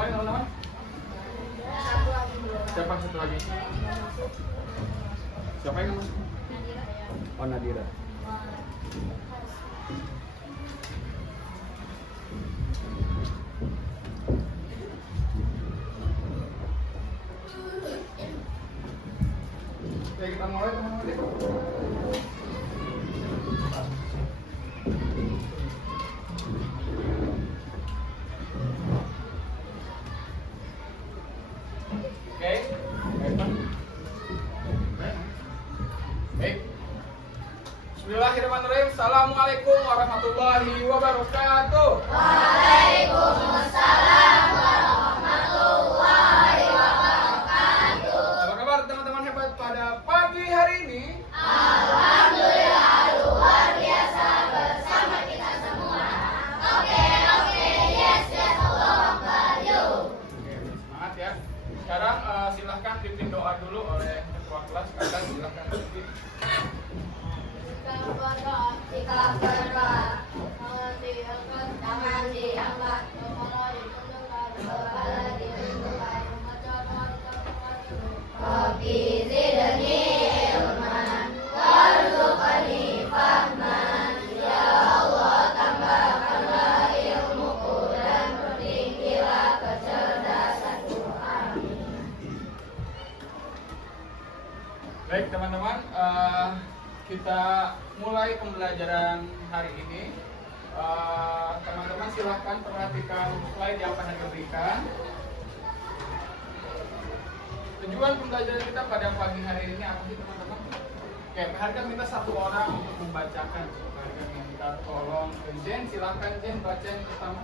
Semuanya teman-teman? Siapa satu lagi? Siapa yang masuk? Oh, Nadira. Oke, kita mulai teman-teman. Bismillahirrahmanirrahim. Assalamualaikum warahmatullahi wabarakatuh. Waalaikumsalam warahmatullahi wabarakatuh. Apa kabar teman-teman hebat pada pagi hari ini? Alhamdulillah luar biasa bersama kita semua. Oke, yes, Allah you. Oke, semangat ya. Sekarang silahkan pimpin doa dulu oleh ketua kelas. Kalian silahkan pimpin. Jika berdoa, tangan diangkat, kepala ditundukkan, Rabbi zidni ilman, warzuqni fahman. Ya Allah, tambahkanlah ilmuku dan pertinggilah kecerdasanku. Amin. Baik teman-teman, kita mulai pembelajaran hari ini. Teman-teman silahkan perhatikan slide yang akan diberikan. Tujuan pembelajaran kita pada pagi hari ini apa sih teman-teman? Oke, harga minta satu orang untuk membacakan. Harga minta tolong ke Jen, silahkan Jen baca yang pertama.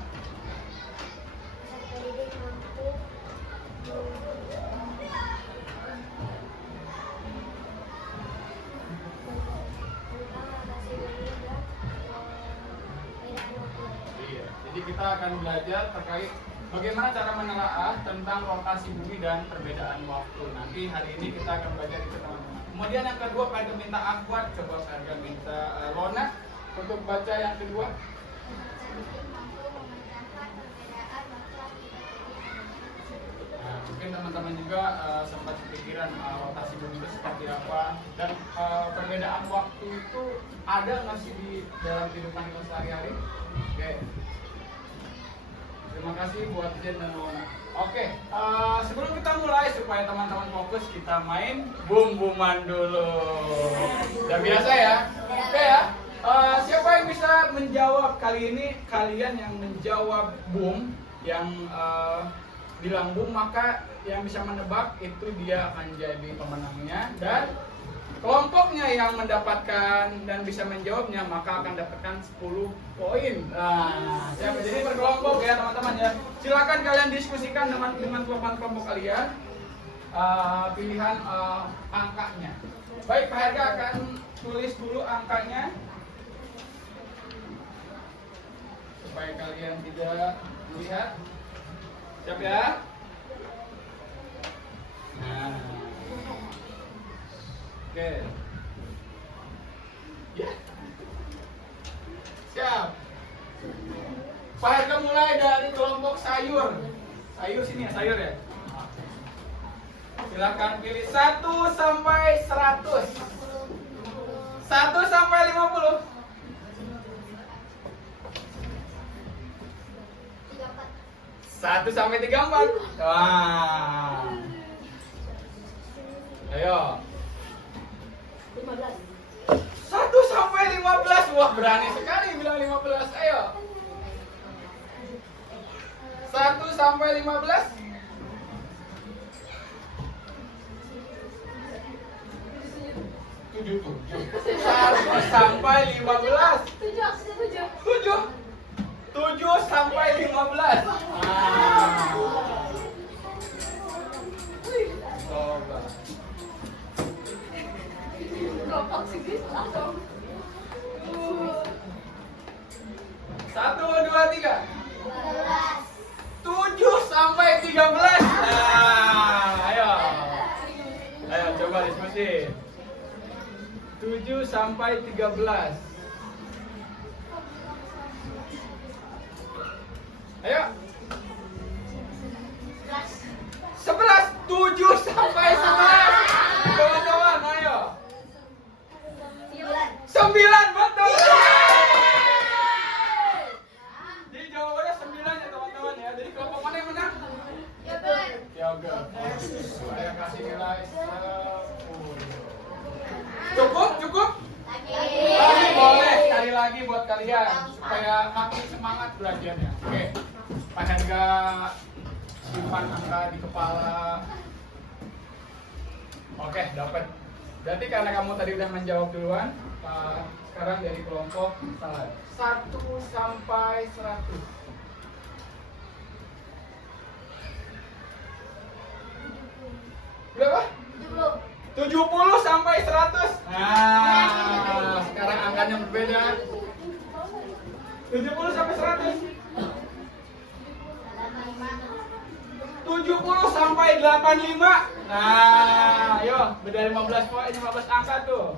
Jadi kita akan belajar terkait bagaimana cara menelaah tentang rotasi bumi dan perbedaan waktu. Nanti hari ini kita akan belajar itu teman-teman. Kemudian yang kedua, pada minta Akwat, coba harga minta Lona untuk baca yang kedua. Nah, mungkin teman-teman juga sempat kepikiran rotasi bumi itu seperti apa, dan perbedaan waktu itu ada nggak sih di dalam kehidupan kita sehari-hari? Oke. Terima kasih buat Jen dan Lona. Oke, sebelum kita mulai supaya teman-teman fokus, kita main bum-buman dulu. Udah biasa ya? Oke ya. Siapa yang bisa menjawab kali ini? Kalian yang menjawab bum, yang bilang bum, maka yang bisa menebak itu dia akan jadi pemenangnya, dan kelompoknya yang mendapatkan dan bisa menjawabnya maka akan dapatkan 10 poin. Nah, siapa jadi berkelompok ya teman-teman ya. Silakan kalian diskusikan dengan kelompok kalian pilihan angkanya. Baik, Pak Herga akan tulis dulu angkanya supaya kalian tidak melihat. Siap ya? Nah. Oke. Ya. Siap. Pak Herga mulai dari kelompok sayur. Sayur sini ya, sayur ya. Silakan pilih 1 sampai 100. 1 sampai 50. 1 sampai 34. Wah. Ayo. 1 sampai 15. Wah, berani sekali bilang 15. Ayo. 1 sampai 15. 7 sampai 15. 7 sampai 15. Coba. 1, 2, 3. 7 sampai 13. Nah, ayo. Ayo coba diskusi. 7 sampai 13. Ayo. 7 sampai 11. Teman-teman, ayo. 9 betul. Jadi jawabannya 9 ya teman-teman ya. Jadi kelompok mana yang menang? Yoga. Saya kasih nilai 10. Cukup? Cukup? Lagi boleh sekali lagi buat kalian supaya makin semangat belajarnya. Oke. Pak Herga simpan angka di kepala. Oke, dapat. Berarti karena kamu tadi udah menjawab duluan, sekarang dari kelompok salah. 1 sampai 100. Berapa? 70 sampai 100. Nah, sekarang angkanya berbeda. 70 sampai 100. 70 sampai 85. Nah, ayo, beda 15 poin, 15 angka tuh.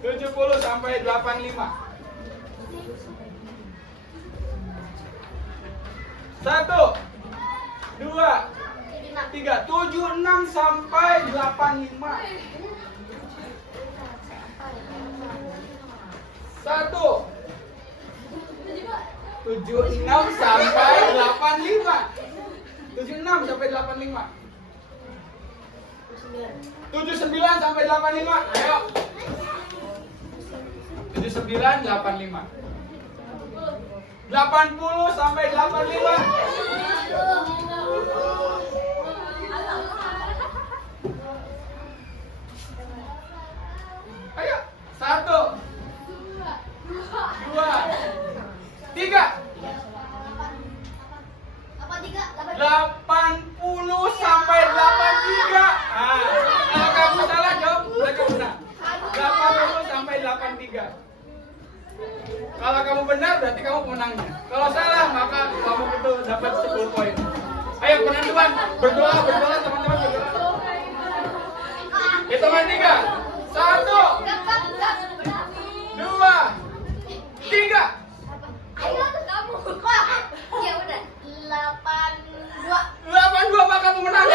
70 sampai 85. 1 2 3 76 sampai 85. 1 76 sampai 85. 76 sampai 85. 79 sampai 85. Ayo. 79 85. 80 sampai 85. Ayo. 1 2 3. 80 sampai 83. Ah, kalau kamu salah jawab, mereka benar. 80 sampai 83. Kalau kamu benar berarti kamu pemenangnya. Kalau salah maka kamu itu dapat 10 poin. Ayo penentuan, berdoa teman-teman berdoa. Hitungan 3. 1 2 3. Ayo kamu. Ya udah. 82 maka kamu menang.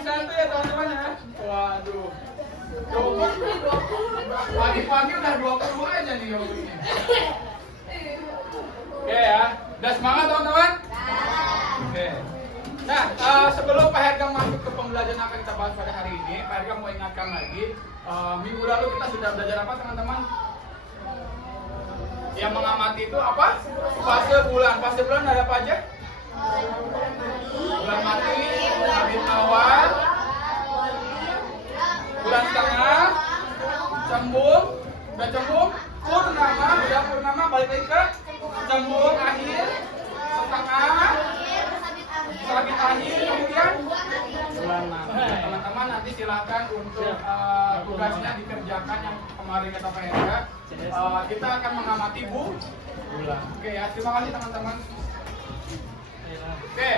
Satu ya teman-teman ya. Waduh. Pagi-pagi udah 20 aja nih yogurtnya. Oke ya. Udah semangat teman-teman? Oke. Nah, sebelum Pak Herga masuk ke pembelajaran yang akan kita bahas pada hari ini, Pak Herga mau ingatkan lagi, minggu lalu kita sudah belajar apa teman-teman? Yang mengamati itu apa? Fase bulan. Fase bulan ada apa aja? Bulan mati, sabit awal, bulan tengah, cembung, udah cembung, purnama, udah purnama, balik lagi ke cembung akhir, setengah, sabit akhir, kemudian bulan mati. Teman-teman nanti silakan untuk tugasnya dikerjakan yang kemarin kita Herga. Kita akan mengamati bulan. Oke ya, terima kasih teman-teman. Oke.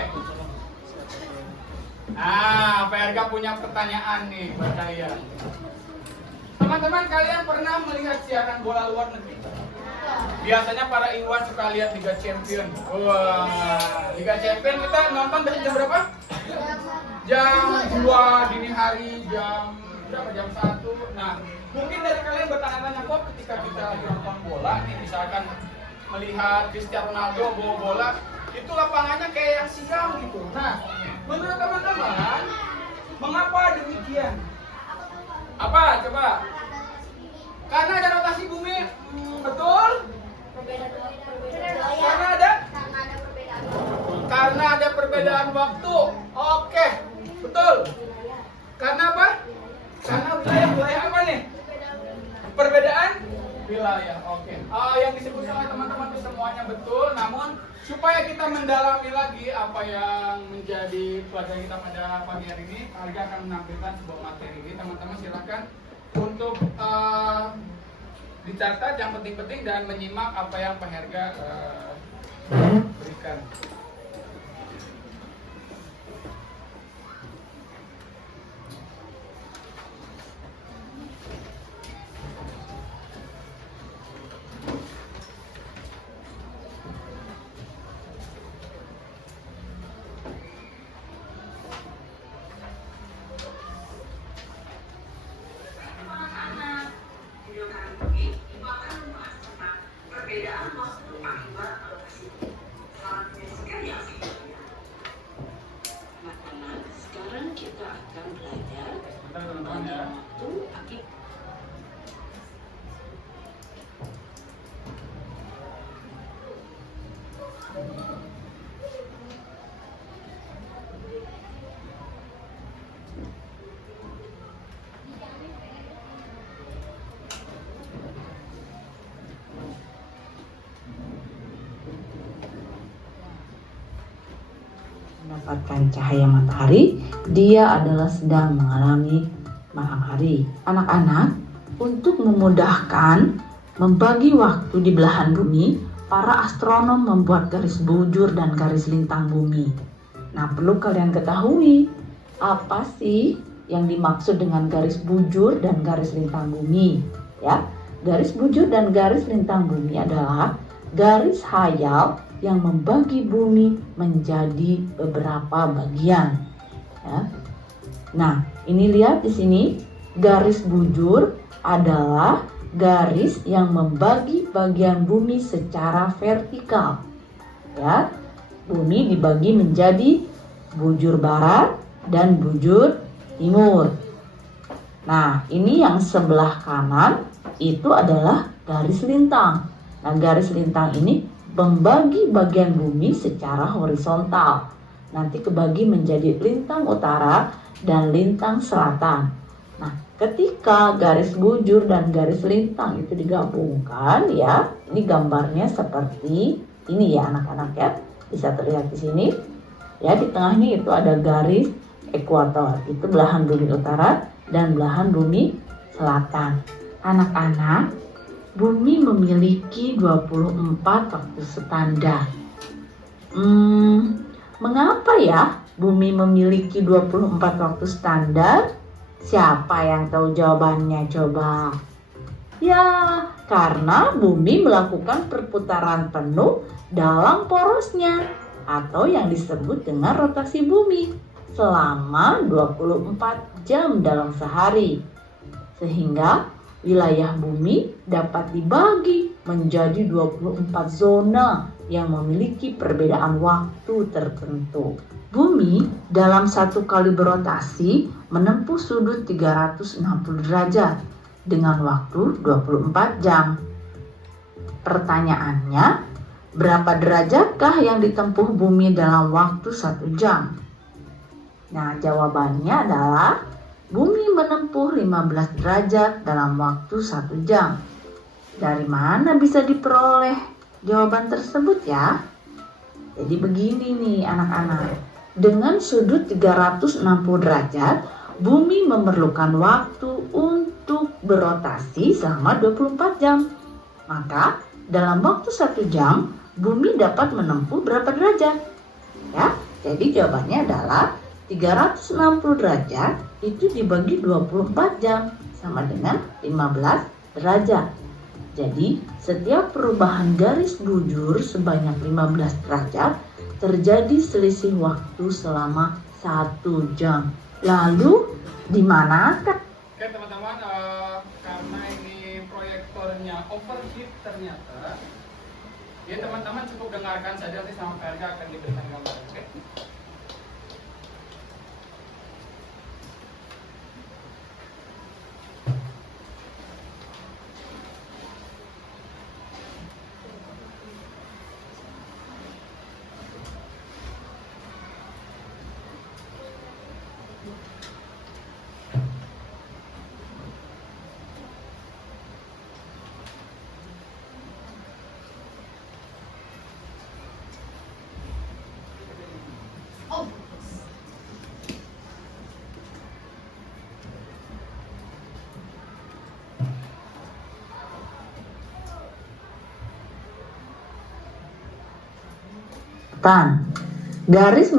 Pak Herga punya pertanyaan nih buat kalian. Teman-teman, kalian pernah melihat siaran bola luar negeri? Biasanya para Iwan suka lihat Liga Champion. Wah, Liga Champion kita nonton dari jam berapa? Jam 2 dini hari, jam berapa? Jam 1. Nah, mungkin dari kalian bertanya-tanya kok ketika kita lagi nonton bola nih, misalkan melihat Cristiano Ronaldo bawa bola, itu lapangannya kayak yang siang gitu. Nah, menurut teman-teman, mengapa demikian? Apa? Coba. Karena ada rotasi bumi, betul? Karena ada perbedaan waktu. Oke, betul. Karena apa? Karena wilayah apa nih? Perbedaan wilayah. Oke. Yang disebutkan oleh teman-teman itu semuanya betul, namun supaya kita mendalami lagi apa yang menjadi pelajaran kita pada pagi hari ini, Herga akan menampilkan sebuah materi ini. Teman-teman silakan untuk dicatat yang penting-penting dan menyimak apa yang Pak Herga berikan. teman-teman ya. Mendapatkan cahaya matahari, dia adalah sedang mengalami malam hari. Anak-anak, untuk memudahkan membagi waktu di belahan bumi, para astronom membuat garis bujur dan garis lintang bumi. Nah, perlu kalian ketahui, apa sih yang dimaksud dengan garis bujur dan garis lintang bumi? Ya, garis bujur dan garis lintang bumi adalah garis hayal yang membagi bumi menjadi beberapa bagian. Ya. Nah, ini lihat di sini, garis bujur adalah garis yang membagi bagian bumi secara vertikal. Ya, bumi dibagi menjadi bujur barat dan bujur timur. Nah, ini yang sebelah kanan itu adalah garis lintang. Nah, garis lintang ini membagi bagian bumi secara horizontal. Nanti kebagi menjadi lintang utara dan lintang selatan. Nah, ketika garis bujur dan garis lintang itu digabungkan ya, ini gambarnya seperti ini ya anak-anak ya. Bisa terlihat di sini. Ya, di tengahnya itu ada garis ekuator. Itu belahan bumi utara dan belahan bumi selatan. Anak-anak, bumi memiliki 24 waktu standar. Mengapa ya bumi memiliki 24 waktu standar? Siapa yang tahu jawabannya coba? Ya, karena bumi melakukan perputaran penuh dalam porosnya atau yang disebut dengan rotasi bumi selama 24 jam dalam sehari. Sehingga wilayah bumi dapat dibagi menjadi 24 zona yang memiliki perbedaan waktu tertentu. Bumi dalam satu kali berotasi menempuh sudut 360 derajat dengan waktu 24 jam. Pertanyaannya, berapa derajatkah yang ditempuh bumi dalam waktu 1 jam? Nah, jawabannya adalah bumi menempuh 15 derajat dalam waktu 1 jam. Dari mana bisa diperoleh jawaban tersebut ya? Jadi begini nih anak-anak. Dengan sudut 360 derajat, bumi memerlukan waktu untuk berotasi selama 24 jam. Maka dalam waktu 1 jam, bumi dapat menempuh berapa derajat? Ya, jadi jawabannya adalah 360 derajat itu dibagi 24 jam sama dengan 15 derajat. Jadi setiap perubahan garis bujur sebanyak 15 derajat terjadi selisih waktu selama 1 jam. Lalu di manakah? Oke teman-teman, karena ini proyektornya overheat ternyata, ya teman-teman cukup dengarkan saja, nanti sama PRK akan diberikan gambar. Oke? Garis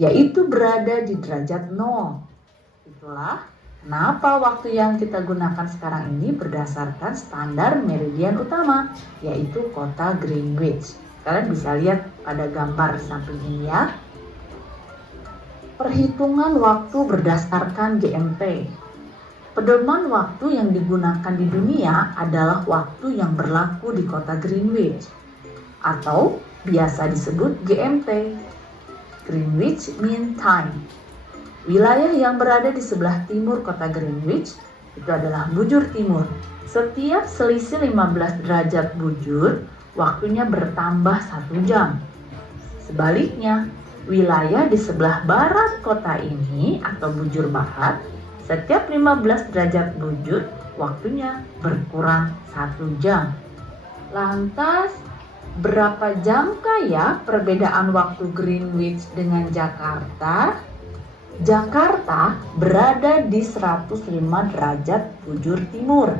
yaitu berada di derajat 0. Itulah kenapa waktu yang kita gunakan sekarang ini berdasarkan standar meridian utama, yaitu kota Greenwich. Kalian bisa lihat pada gambar samping ini ya. Perhitungan waktu berdasarkan GMT. Pedoman waktu yang digunakan di dunia adalah waktu yang berlaku di kota Greenwich atau biasa disebut GMT, Greenwich Mean Time. Wilayah yang berada di sebelah timur kota Greenwich itu adalah bujur timur. Setiap selisih 15 derajat bujur, waktunya bertambah 1 jam. Sebaliknya, wilayah di sebelah barat kota ini atau bujur barat, setiap 15 derajat bujur, waktunya berkurang 1 jam. Lantas, berapa jamkah ya perbedaan waktu Greenwich dengan Jakarta? Jakarta berada di 105 derajat bujur timur.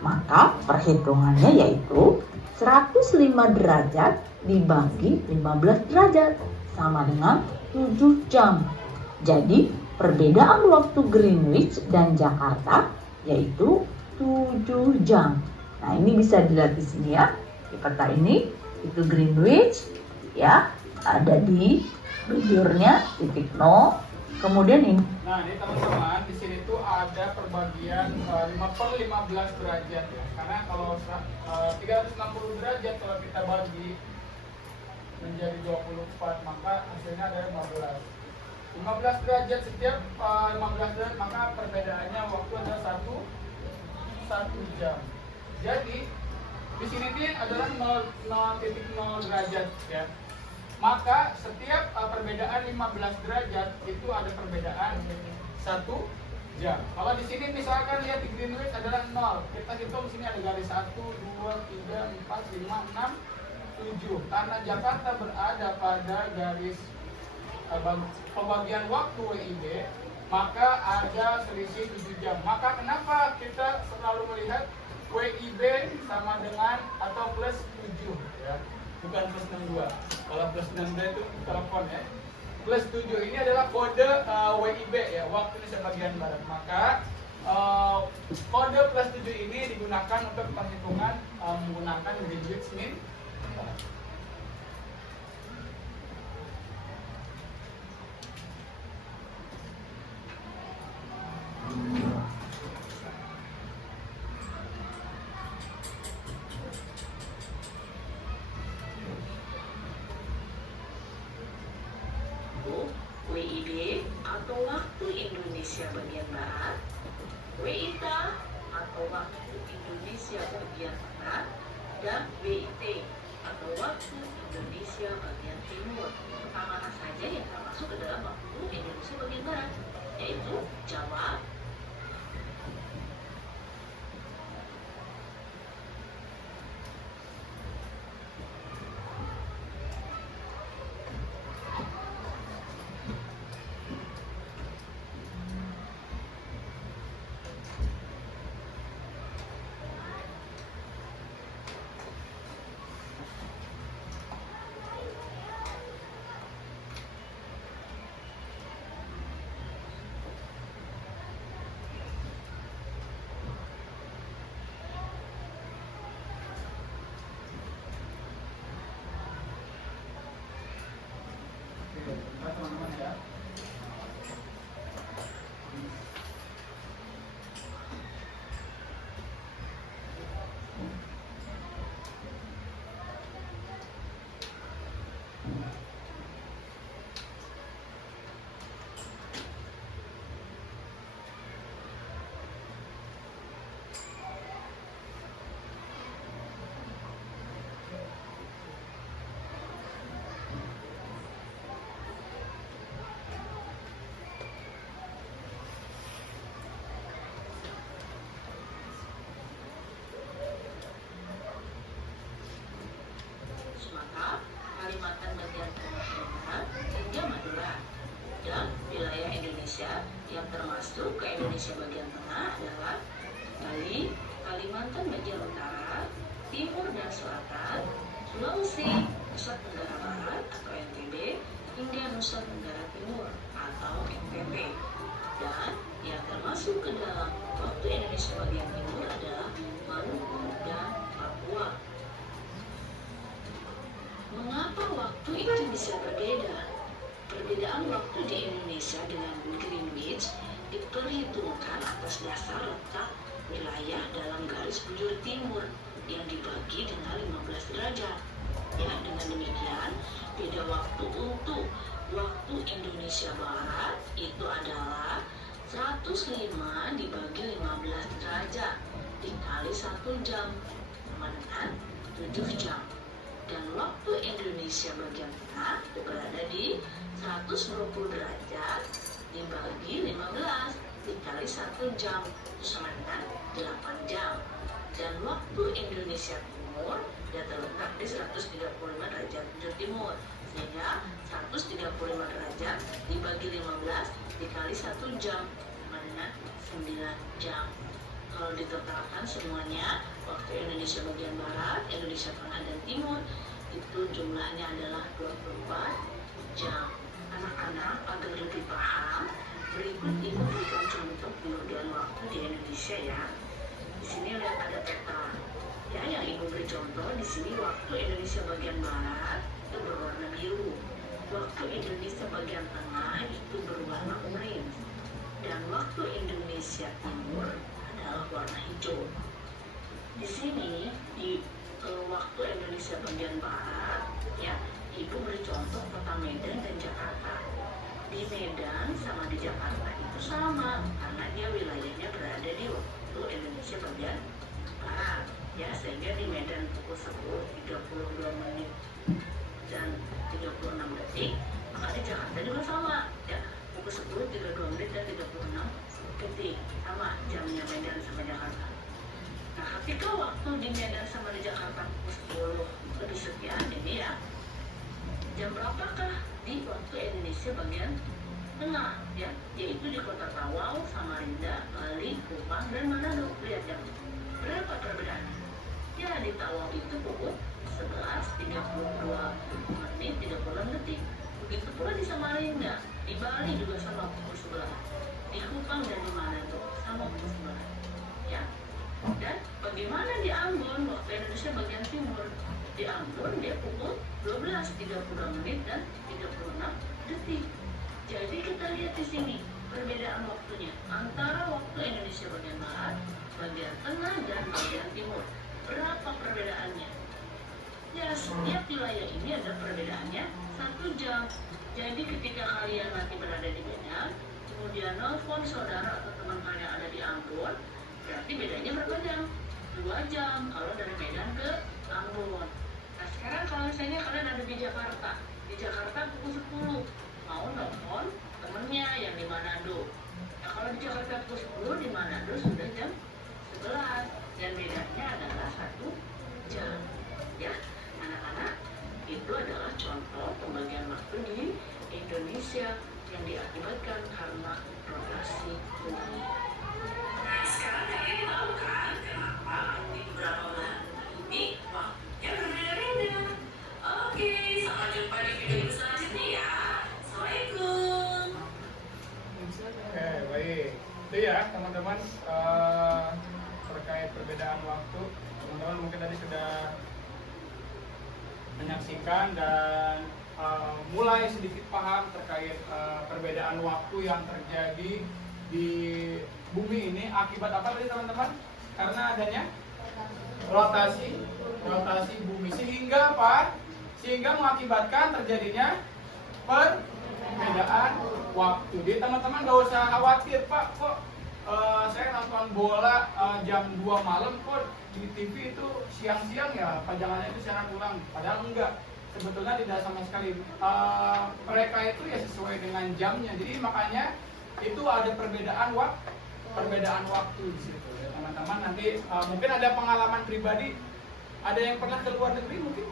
Maka perhitungannya yaitu 105 derajat dibagi 15 derajat sama dengan 7 jam. Jadi perbedaan waktu Greenwich dan Jakarta yaitu 7 jam. Nah, ini bisa dilihat di sini ya. Di peta ini itu Greenwich ya, ada di bujurnya titik 0. Kemudian ini. Nah, ini teman-teman, di sini tuh ada perbagian 5/15 derajat ya. Karena kalau 360 derajat kalau kita bagi menjadi 24, maka hasilnya ada 15. 15 derajat setiap 15 derajat, maka perbedaannya waktu ada 1 jam. Jadi di sini ini adalah 0,0 derajat ya. Maka setiap perbedaan 15 derajat itu ada perbedaan 1 jam. Kalau di sini misalkan lihat di Greenwich adalah 0. Kita hitung sini ada garis 1, 2, 3, 4, 5, 6, 7. Karena Jakarta berada pada garis pembagian waktu WIB, maka ada selisih 7 jam. Maka kenapa kita selalu melihat WIB sama dengan atau plus 7 ya. Bukan plus 62. Kalau plus 62 itu telepon ya. Plus 7 ini adalah kode WIB ya, waktu Indonesia bagian barat. Maka kode plus 7 ini digunakan untuk perhitungan menggunakan Greenwich Mean. WIB atau waktu Indonesia bagian barat, WITA atau waktu Indonesia bagian tengah, dan WIT atau waktu Indonesia bagian timur. Mana saja yang termasuk ke dalam waktu Indonesia bagian barat, yaitu Jawa, teman-teman ya. Sumatera, Kalimantan bagian tengah dan barat, hingga Madura. Dan wilayah Indonesia yang termasuk ke Indonesia bagian tengah adalah Bali, Kalimantan bagian utara, timur dan selatan, Sulawesi, Nusa Tenggara Barat atau NTB, hingga Nusa Tenggara Timur atau NTB. Dan yang termasuk ke dalam waktu Indonesia bagian timur adalah Maluku dan Papua. Mengapa waktu itu bisa berbeda? Perbedaan waktu di Indonesia dengan Greenwich diperhitungkan atas dasar letak wilayah dalam garis bujur timur yang dibagi dengan 15 derajat. Ya, dengan demikian, beda waktu untuk Waktu Indonesia Barat itu adalah 105 dibagi 15 derajat dikali 1 jam sama dengan 7 jam. Dan waktu Indonesia bagian tengah itu berada di 120 derajat dibagi 15 dikali 1 jam itu sama dengan 8 jam. Dan waktu Indonesia Timur dia terletak di 135 derajat bujur timur, sehingga 135 derajat dibagi 15 dikali 1 jam sama dengan 9 jam. Kalau ditotalkan semuanya, waktu Indonesia bagian barat, Indonesia tengah dan timur itu jumlahnya adalah 24 jam. Anak-anak, agar lebih paham, berikut ini berikan contoh pembagian waktu di Indonesia ya. Di sini lihat ada peta. Ya, yang ibu beri contoh di sini waktu Indonesia bagian barat itu berwarna biru. Waktu Indonesia bagian tengah itu berwarna orange. Dan waktu Indonesia Timur adalah warna hijau. Di sini di waktu Indonesia bagian barat ya, ibu beri contoh kota Medan dan Jakarta. Di Medan sama di Jakarta itu sama karena dia wilayahnya berada di waktu Indonesia bagian barat ya, sehingga di Medan pukul 10.32 menit dan 36 detik, maka di Jakarta juga sama ya, pukul 10.32 menit dan 36 detik, sama jamnya Medan sama Jakarta. Nah, ketika waktu di Medan sama di Jakarta pukul 10 lebih sekian ini ya, jam berapakah di waktu Indonesia bagian tengah ya, yaitu di Kota Tawau, Samarinda, Bali, Kupang, dan Manado. Lihat jam berapa perbedaannya ya. Di Tawau itu pukul 11.32 menit 36 detik. Begitu pula di Samarinda, di Bali juga sama pukul 11, di Kupang dan di Manado sama pukul 11 ya. Dan bagaimana di Ambon, waktu Indonesia bagian timur? Di Ambon dia pukul 12.32 menit dan 36 detik. Jadi kita lihat di sini perbedaan waktunya antara waktu Indonesia bagian barat, bagian tengah, dan bagian timur. Berapa perbedaannya? Ya, setiap wilayah ini ada perbedaannya 1 jam. Jadi ketika kalian nanti berada di Medan, kemudian nelfon saudara atau teman kalian ada di Ambon, berarti bedanya berapa jam? 2 jam kalau dari Medan ke Ambon. Nah, sekarang kalau misalnya kalian ada di Jakarta pukul 10, mau nelfon temennya yang di Manado. Nah, kalau di Jakarta pukul 10, di Manado sudah jam 11 dan bedanya adalah 1 jam ya. Anak-anak, itu adalah contoh pembagian waktu di Indonesia yang diakibatkan karena rotasi bumi. Nah, sekarang kalian tahu kan kenapa di beberapa bulan ini waktunya berbeda-beda. Oke, sampai jumpa di video selanjutnya ya. Assalamualaikum. Oke, baik. Itu ya teman-teman, terkait perbedaan waktu. Teman-teman mungkin tadi sudah menyaksikan dan mulai sedikit paham terkait perbedaan waktu yang terjadi di bumi ini akibat apa tadi teman-teman? Karena adanya rotasi bumi, sehingga apa? Sehingga mengakibatkan terjadinya perbedaan waktu. Jadi teman-teman gak usah khawatir, Pak, kok saya nonton bola jam 2 malam kok di TV itu siang-siang ya, pajangannya itu siaran ulang. Padahal enggak, sebetulnya tidak sama sekali. Mereka itu ya sesuai dengan jamnya. Jadi makanya itu ada perbedaan waktu di situ. Ya, teman-teman nanti mungkin ada pengalaman pribadi, ada yang pernah ke luar negeri mungkin.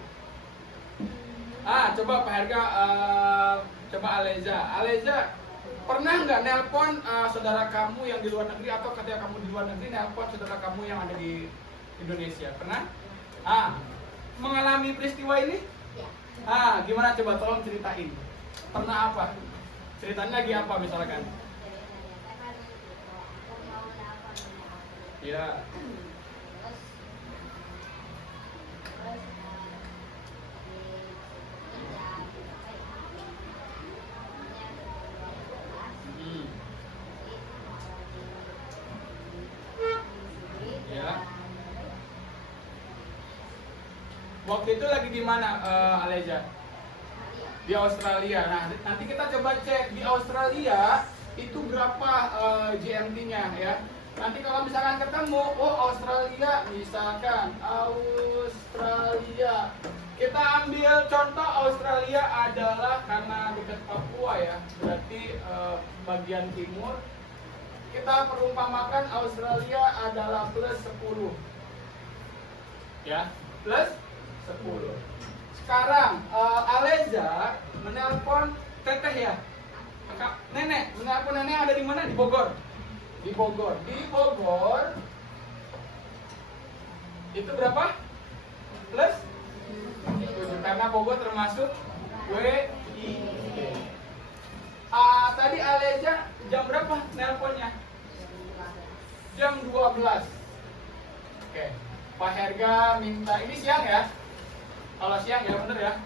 Coba Pak Herga, coba Aleza, pernah nggak nelpon saudara kamu yang di luar negeri, atau ketika kamu di luar negeri nelpon saudara kamu yang ada di Indonesia? Pernah? Mengalami peristiwa ini? Ya. Gimana, coba tolong ceritain. Pernah apa? Ceritanya lagi apa misalkan? Ya. Waktu itu lagi di mana, Aleza? di Australia. Nah, nanti kita coba cek di Australia itu berapa GMT-nya ya. Nanti kalau misalkan ketemu, oh Australia, misalkan Australia, kita ambil contoh Australia adalah karena dekat Papua ya, berarti bagian timur. Kita perumpamakan Australia adalah plus 10 ya, plus 10. Sekarang Aleza menelpon teteh ya, nenek, menelpon nenek ada di mana? Di Bogor. Di Bogor. Di Bogor itu berapa? Plus 7 karena Bogor termasuk WIB. Tadi Aleza jam berapa nelponnya? Jam 12. Oke. Pak Herga minta, ini siang ya? Kalau siang ya bener ya?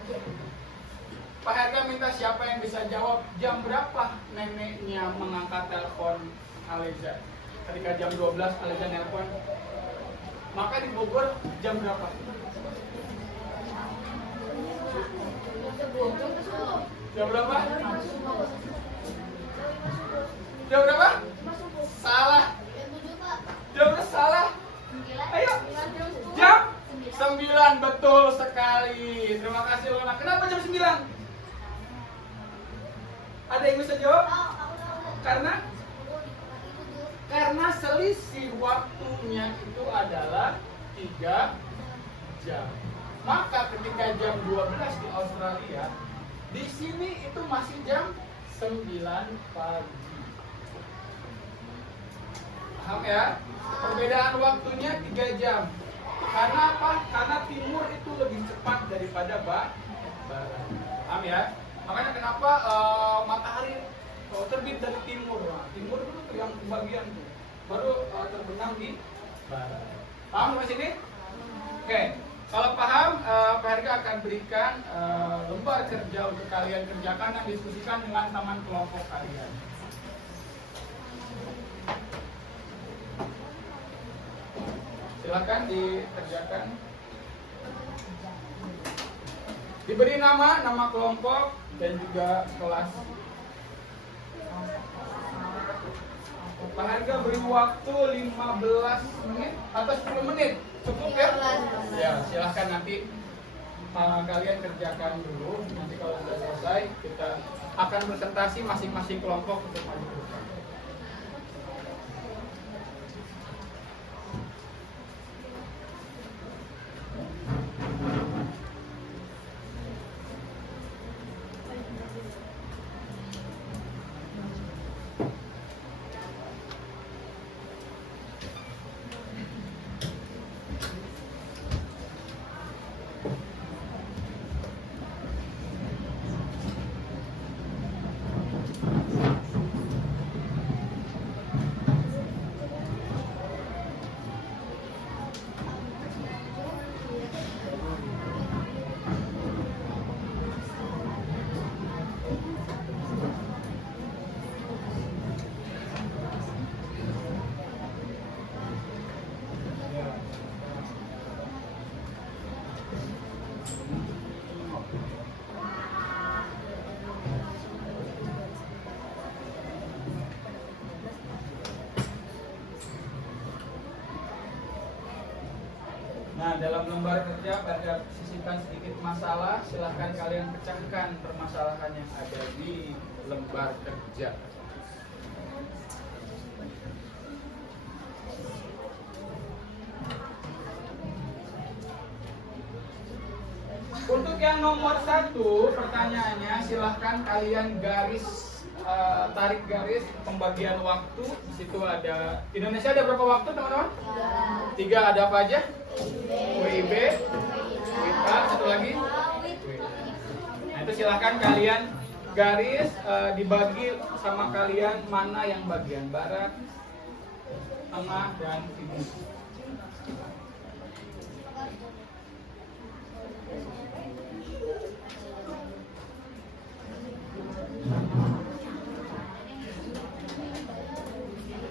Pak Herga minta siapa yang bisa jawab jam berapa neneknya mengangkat telepon Aleza. Ketika jam 12 Aleza nelpon, maka di Bogor jam berapa? Jam berapa? Jam berapa? Salah. Jam berapa? Salah. Ayo. Jam 9, betul sekali. Terima kasih Lona. Kenapa jam 9? Ada yang bisa jawab? Karena selisih waktunya itu adalah 3 jam. Maka ketika jam 12 di Australia, di sini itu masih jam 9 pagi. Paham ya? Perbedaan waktunya 3 jam. Karena apa? Karena timur itu lebih cepat daripada barat. Paham ya? Makanya kenapa matahari terbit dari timur. Nah, timur itu tuh yang bagian tuh. Baru terbenam di barat. Paham sampai sini? Oke. Kalau paham, Pak Herga akan berikan lembar kerja untuk kalian kerjakan dan diskusikan dengan teman kelompok kalian. Silakan dikerjakan. Diberi nama kelompok dan juga kelas. Pak Herga beri waktu 15 menit atau 10 menit. Cukup ya? Ya, silahkan nanti kalian kerjakan dulu. Nanti kalau sudah selesai, kita akan presentasi masing-masing kelompok untuk maju ke depan. Nah, dalam lembar kerja pada sisihkan sedikit masalah, silahkan kalian pecahkan permasalahan yang ada di lembar kerja. Untuk yang nomor 1, pertanyaannya silahkan kalian tarik garis pembagian waktu. Di situ ada Indonesia ada berapa waktu teman-teman? 3. Ada apa aja? WIB, WITA, satu lagi. Nah itu silahkan kalian garis dibagi sama kalian mana yang bagian barat, tengah dan timur.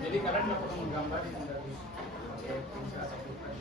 Jadi kalian nggak perlu menggambar yang dari pulsa atau pulpen.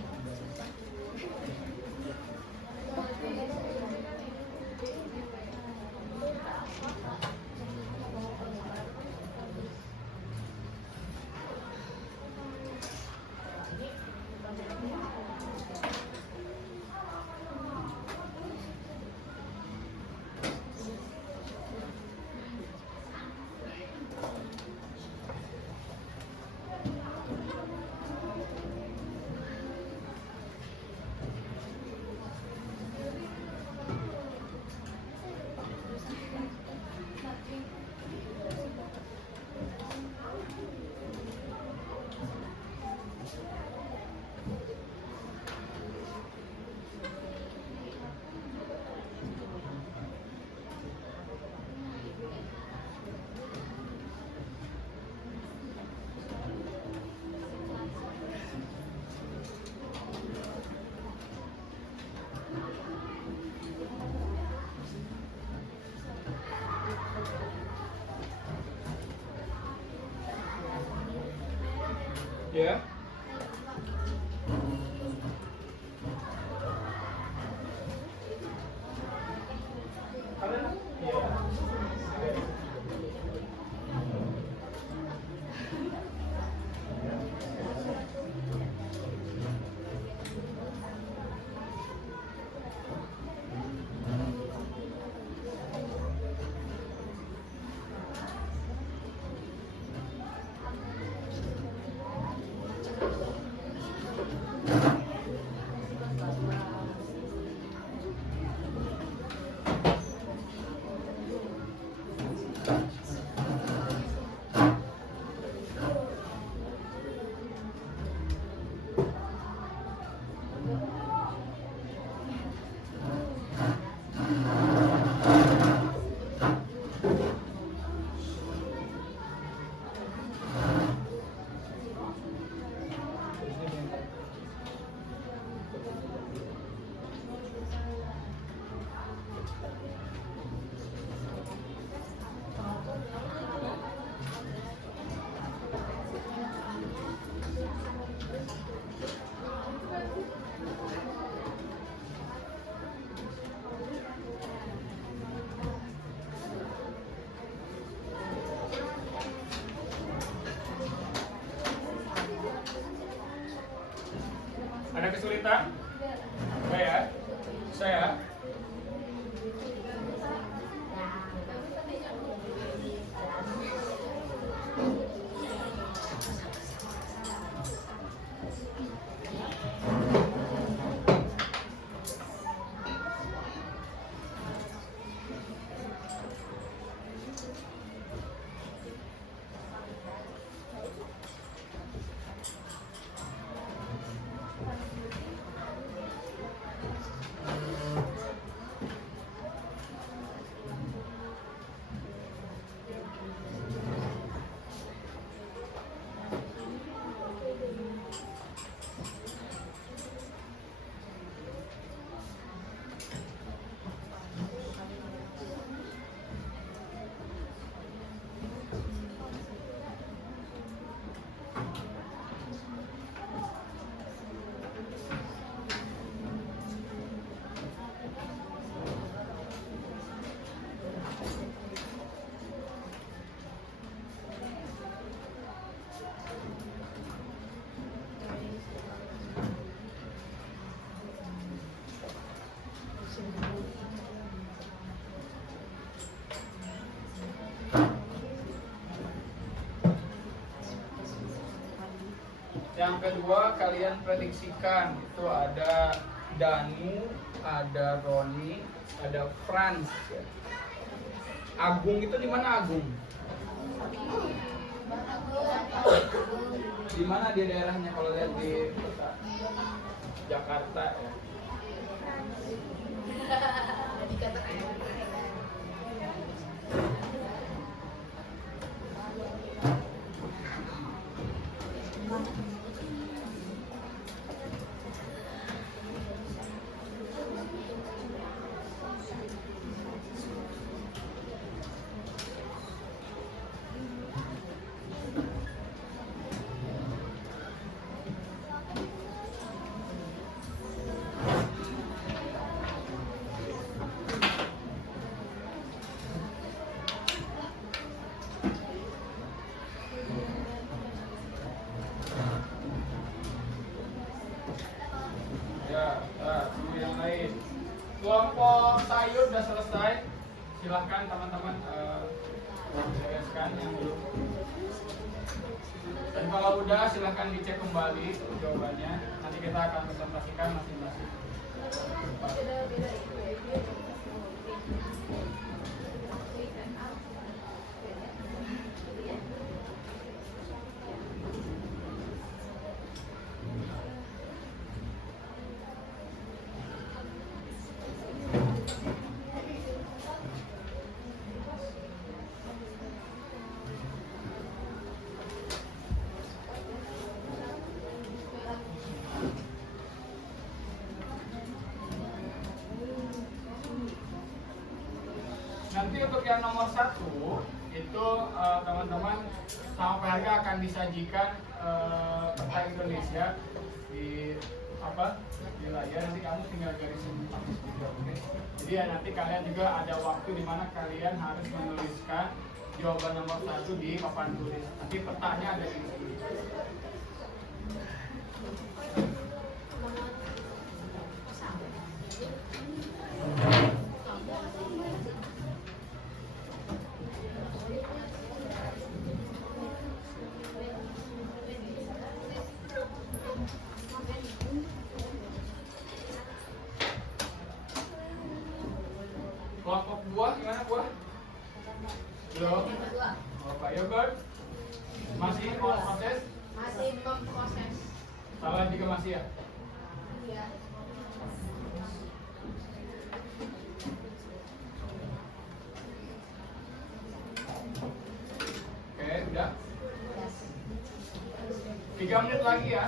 Ya. Ada kesulitan? Enggak ya? Bisa ya? Yang kedua, kalian prediksikan itu ada Danu, ada Roni, ada Franz. Ya. Agung itu di mana Agung? Di mana dia daerahnya kalau lihat di peta? Jakarta ya. silahkan teman-teman bereskan yang belum. Dan kalau udah silahkan dicek kembali jawabannya. Nanti kita akan presentasikan masing-masing. Nanti untuk yang nomor 1 itu teman-teman sama PRK akan disajikan peta Indonesia di di layar. Nanti kamu tinggal garisin juga, oke? Jadi ya nanti kalian juga ada waktu di mana kalian harus menuliskan jawaban nomor 1 di papan tulis. Nanti petanya ada di sini. Kelompok buah gimana buah? Belum. Oh, Pak Yogurt masih proses? Masih memproses. Salah juga masih ya? Iya. Oke, udah. 3 menit lagi ya.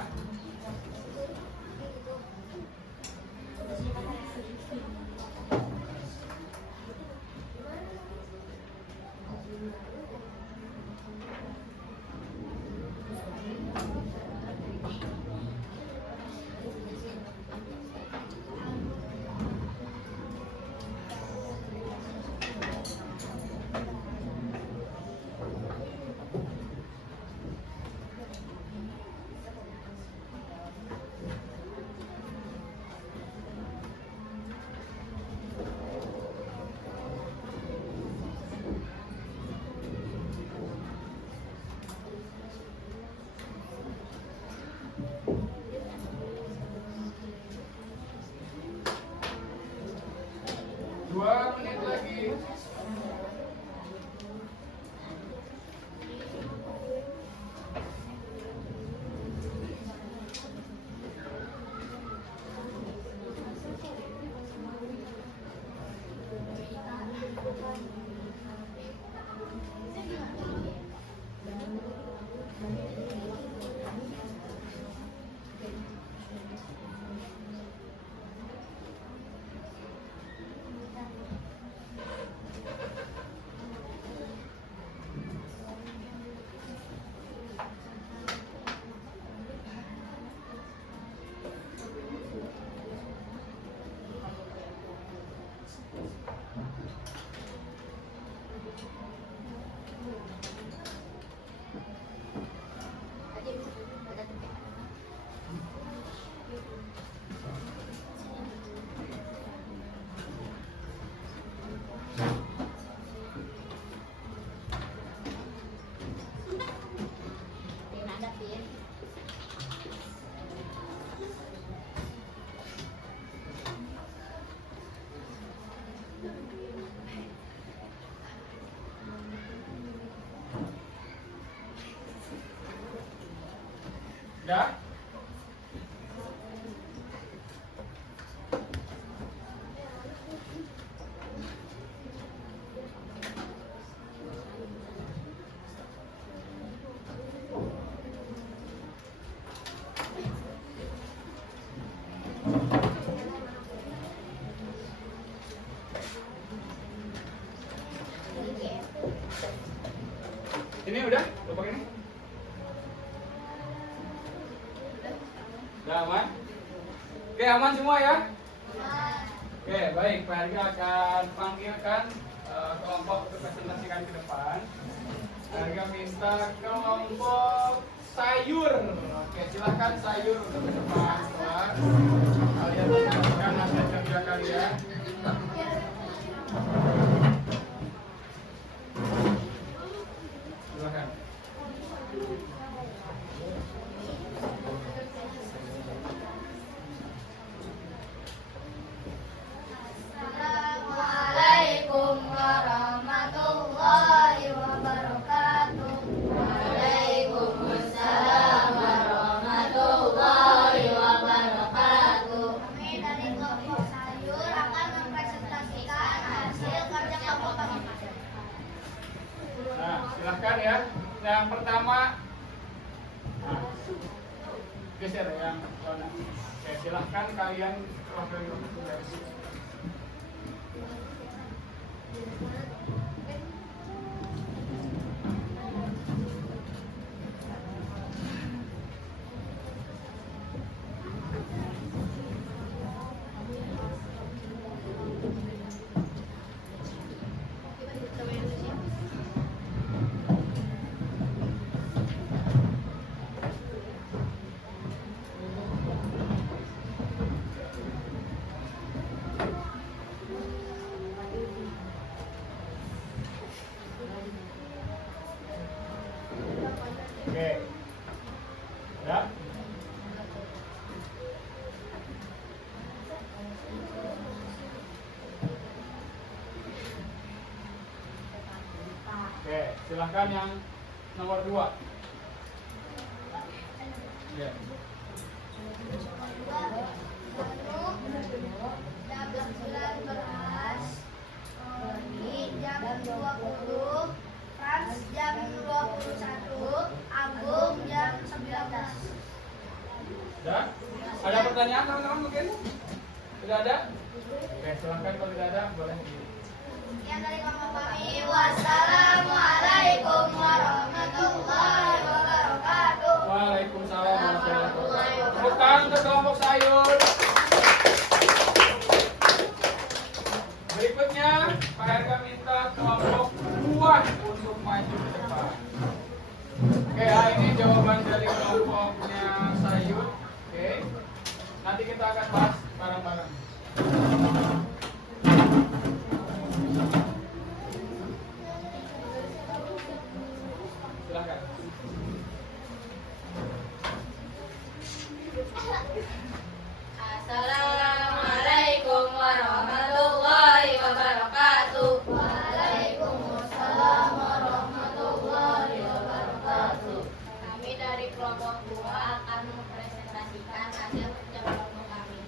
Dua menit lagi. Udah? Ini udah? Lupa ini? Udah aman? Oke, aman semua ya? Oke, baik. Pak Harga akan panggilkan kelompok untuk presentasikan ke depan. Pak Harga minta kelompok sayur. Oke, silahkan sayur untuk ke depan. Keluar. Kalian presentasikan hasil kerja kalian. Silahkan ya. Yang pertama, nah, geser yang mana? Oke, silahkan kalian oke. Ya. Oke, silahkan yang nomor 2. Ya. Jam 19 jam 20, Frans jam 21, Agung jam 19. Ya. Ada pertanyaan teman-teman mungkin? Tidak ada? Oke, silahkan kalau tidak ada boleh. Sekian dari kelompok kami. Wassalamualaikum warahmatullahi wabarakatuh. Waalaikumsalam warahmatullahi wabarakatuh. Tepuk tangan untuk kelompok sayur. Berikutnya, Pak RK minta kelompok buah untuk maju ke depan. Oke, ini jawaban dari kelompoknya sayur. Oke, nanti kita akan bahas bareng-bareng. Silakan. Assalamualaikum warahmatullahi wabarakatuh. Waalaikumsalam warahmatullahi wabarakatuh. Kami dari kelompok 2 akan mempresentasikan hasil kerja kelompok kami.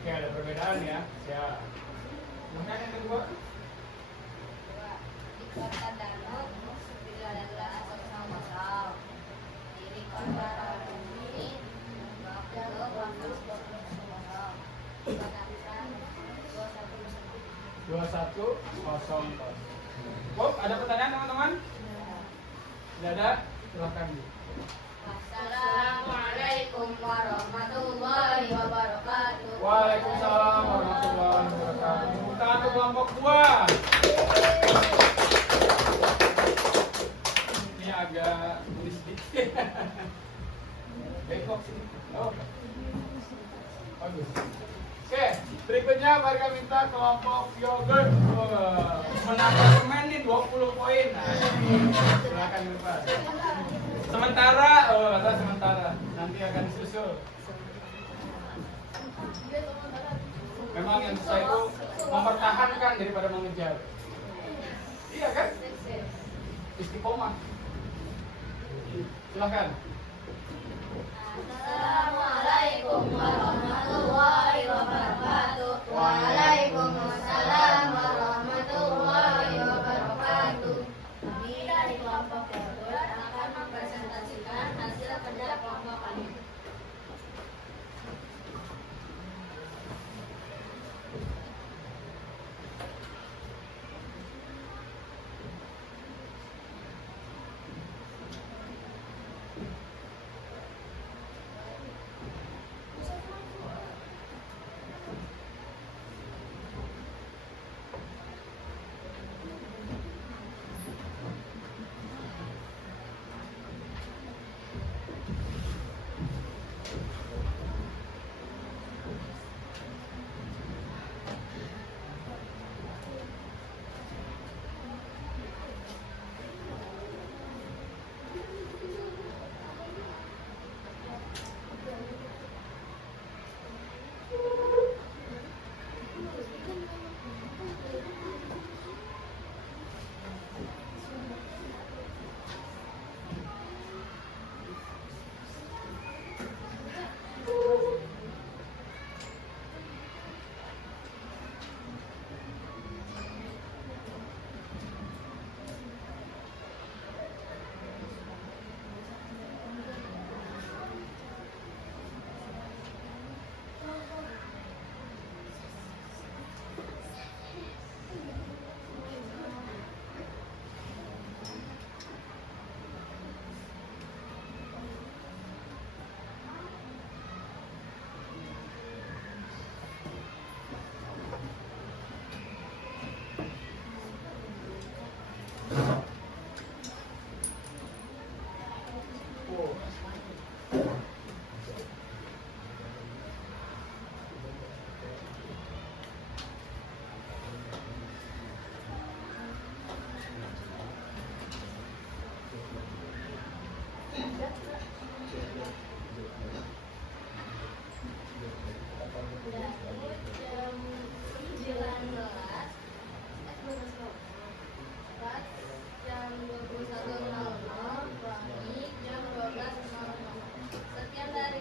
Oke, ada perbedaan ya. Ya. Kemudian yang kedua. Di kota Danau, bila adalah asal sama di kota Bumi, waktu waktu 21.00. Bob, ada pertanyaan teman-teman? Tidak ada? Silakan. Assalamualaikum warahmatullahi wabarakatuh. Waalaikumsalam warahmatullahi wabarakatuh. Kita untuk kelompok 2. Ini agak tulis sedikit. Bengkok sini. Oh. Bagus. Oke, berikutnya mereka minta kelompok yogurt. Menambah semen nih 20 poin. Nah, silakan Irfan. Sementara, kata sementara. Nanti akan disusul. Memang yang susah itu mempertahankan daripada mengejar. Iya kan? Istiqomah. Silakan. Assalamualaikum warahmatullahi wabarakatuh. Waalaikumsalam warahmatullahi wabarakatuh. Kami dari kelompok yogurt akan mempresentasikan hasil kerja kelompok kami. Oh. Sekian dari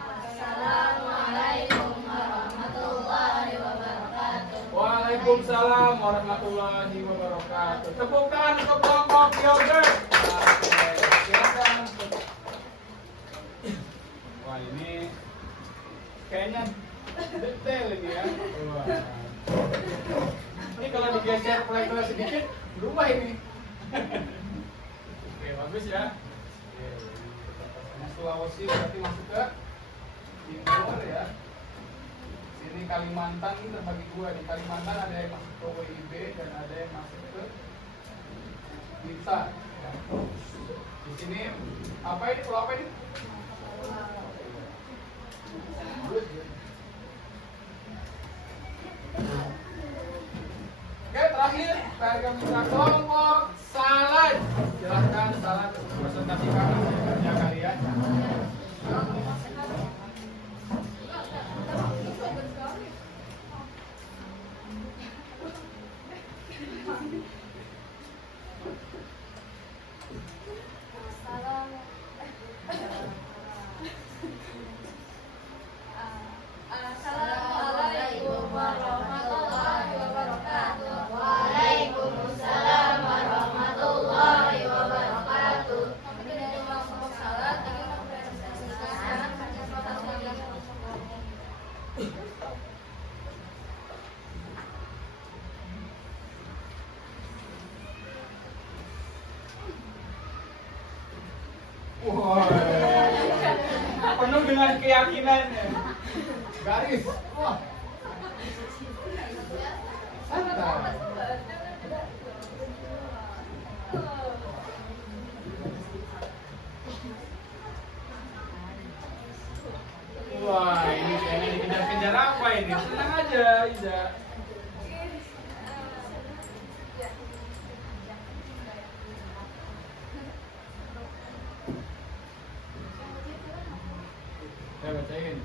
Assalamualaikum warahmatullahi wabarakatuh. Waalaikumsalam warahmatullahi wabarakatuh. Tepuk tangan untuk kelompok yogurt. Oke, silakan. Wah, ini kayaknya detail ini ya. Wah. Ini kalau digeser proyektor sedikit berubah ini. Oke, bagus ya. Oke, Sulawesi berarti masuk ke timur ya. Ini Kalimantan ini terbagi dua. Di Kalimantan ada yang masuk ke WIB dan ada yang masuk ke Blitar. Ya. Di sini apa ini? Pulau apa ini? Oke, terakhir saya minta kelompok salad. Silahkan salad presentasikan hasilnya kalian. Assalamualaikum warahmatullahi wabarakatuh. Waalaikumsalam warahmatullahi wabarakatuh. Kami dari kelompok salad ingin mempresentasikan transportasi. Wah, penuh dengan keyakinannya. Garis. Wah. Santai. Wah, ini kayaknya dikejar-kejar apa ini? Tenang aja, Iza. Ya, bacain.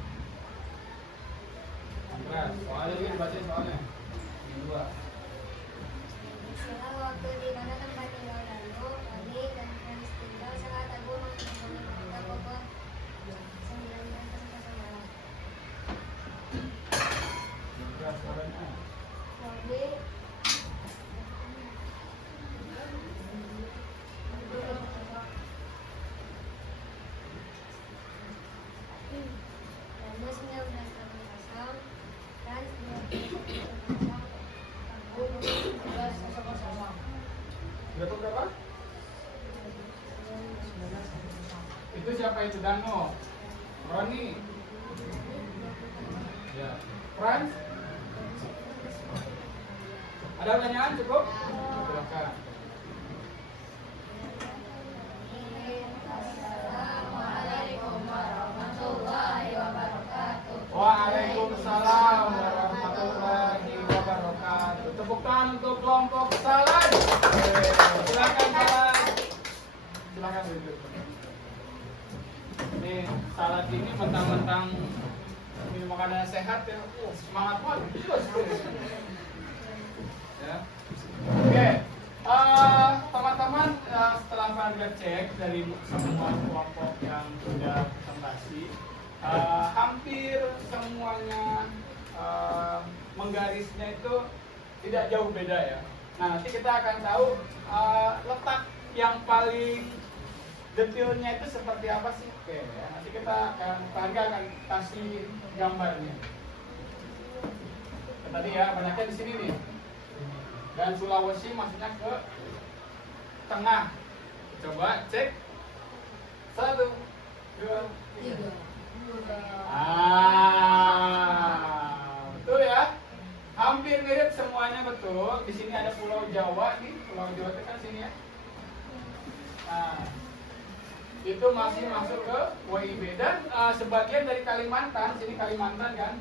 Keras, soalnya juga dibacain soalnya. Yang dua. Setelah waktu di mana tempat tinggal lalu, kami dan Hans tinggal saat aku menghubungi mereka pokok 19 Keras suaranya. Kami Berapa berapa? Itu siapa itu Dano? Roni? Ya. Franz? Ada pertanyaan cukup? Silakan. Assalamualaikum warahmatullahi wabarakatuh. Waalaikumsalam warahmatullahi wabarakatuh. Tepuk tangan untuk kelompok salad. Silakan salad. Silakan duduk. Ini salad ini mentang-mentang ini makanan sehat ya. Semangat banget. Ya. Oke. Teman-teman, setelah kalian cek dari semua kelompok yang sudah presentasi, hampir semuanya menggarisnya itu tidak jauh beda ya. Nah, nanti kita akan tahu letak yang paling detailnya itu seperti apa sih. Oke, ya. Nanti kita akan kasih gambarnya. Tadi ya, banyaknya di sini nih. Dan Sulawesi maksudnya ke tengah. Coba cek. 1, 2, 3. Betul ya. Hampir mirip semua polanya betul. Di sini ada Pulau Jawa nih, Pulau Jawa itu kan sini ya. Nah, itu masih masuk ke WIB dan sebagian dari Kalimantan, sini Kalimantan kan,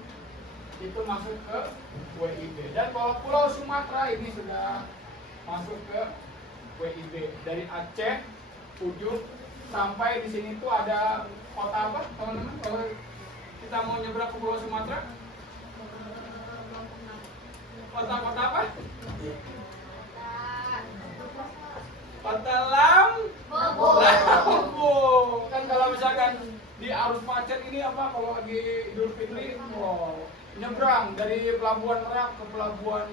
itu masuk ke WIB. Dan kalau Pulau Sumatera ini sudah masuk ke WIB dari Aceh ujung sampai di sini tuh ada kota apa teman-teman? Kalau kita mau nyebrang ke Pulau Sumatera, kota-kota apa? Kota Lampung. Kan kalau misalkan di arus macet ini apa kalau lagi Idul Fitri, wow, nyebrang dari Pelabuhan Merak ke Pelabuhan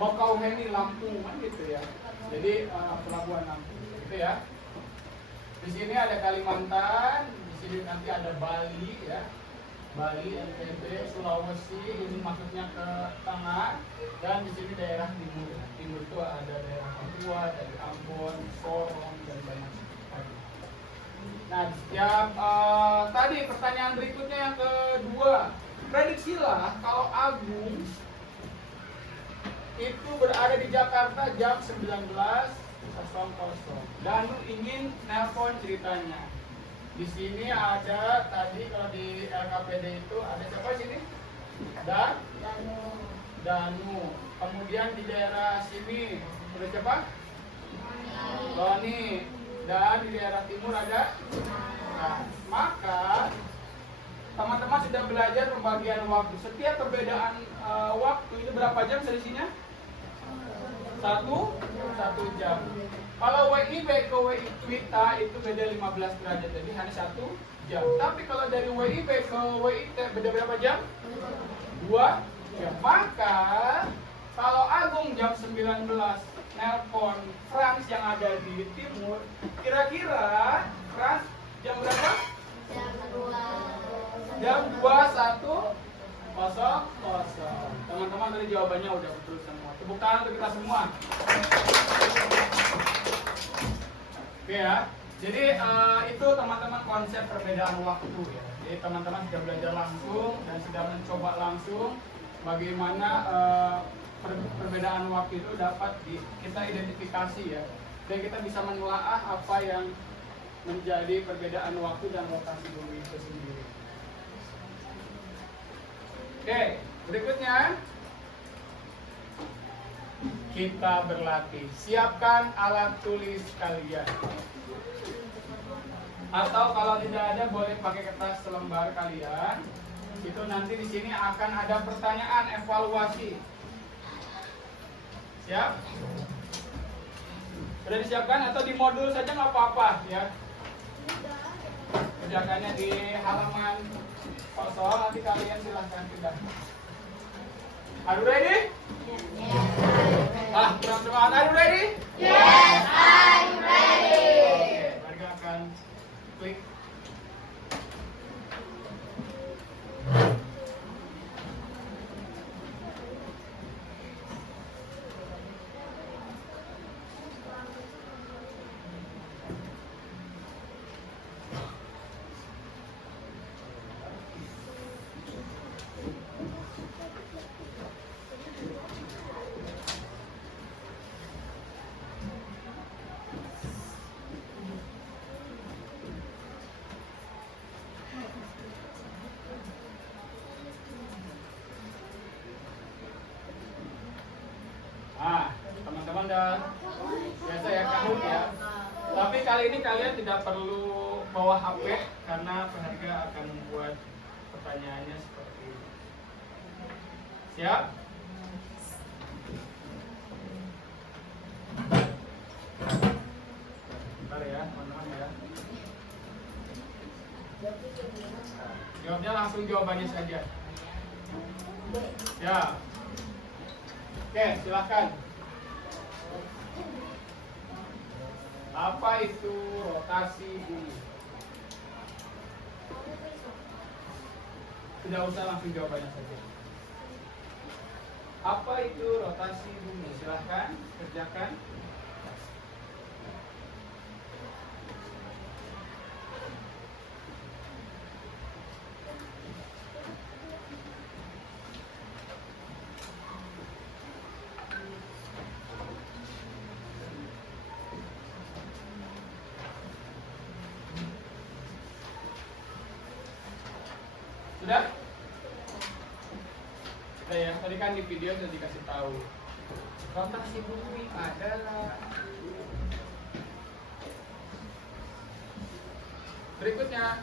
Bakauheni Lampung kan gitu ya. Jadi Pelabuhan Lampung gitu ya. Di sini ada Kalimantan, di sini nanti ada Bali ya. Bali, NTB, Sulawesi, ini masuknya ke tengah, dan di sini daerah timur. Timur itu ada daerah Papua, dari Ambon, Sorong, dan banyak lagi. Nah, setiap tadi pertanyaan berikutnya yang kedua, prediksilah kalau Agung itu berada di Jakarta jam 19.00. Danu ingin nelpon ceritanya. Di sini ada tadi kalau di LKPD itu ada siapa di sini? Danu. Kemudian di daerah sini ada siapa? Roni. Dan di daerah timur ada. Nah, maka teman-teman sudah belajar pembagian waktu. Setiap perbedaan waktu itu berapa jam selisihnya? Satu jam. Kalau WIB ke WITA itu beda 15 derajat, jadi hanya 1 jam. Tapi kalau dari WIB ke WIT beda berapa jam? 2 jam. Maka kalau Agung jam 19 nelpon Frans yang ada di timur, kira-kira Frans jam berapa? Jam 21.00. Teman-teman tadi jawabannya udah betul semua. Tepuk tangan untuk kita semua. Oke ya. Jadi itu teman-teman konsep perbedaan waktu ya. Jadi teman-teman sudah belajar langsung dan sudah mencoba langsung bagaimana perbedaan waktu itu dapat kita identifikasi ya. Dan kita bisa menelaah apa yang menjadi perbedaan waktu dan rotasi bumi itu sendiri. Oke, berikutnya kita berlatih. Siapkan alat tulis kalian. Atau kalau tidak ada boleh pakai kertas selembar kalian. Itu nanti di sini akan ada pertanyaan evaluasi. Siap? Sudah disiapkan atau di modul saja nggak apa-apa ya. Kerjakannya di halaman kosong, nanti kalian silahkan pindah. Are you ready? Kurang semangat. Are you ready? Yes, I'm ready. Oke, mereka akan klik. Teman-teman udah biasa ya kamu ya. Tapi kali ini kalian tidak perlu bawa HP karena pengajar akan membuat pertanyaannya seperti ini. Siap? Bentar ya teman-teman ya. Jawabnya langsung jawabannya saja. Ya. Oke, silakan. Apa itu rotasi bumi? Tidak usah langsung jawabannya saja. Apa itu rotasi bumi? Silahkan kerjakan. Sudah? Sudah ya, tadi kan di video sudah dikasih tahu. Rotasi bumi adalah berikutnya.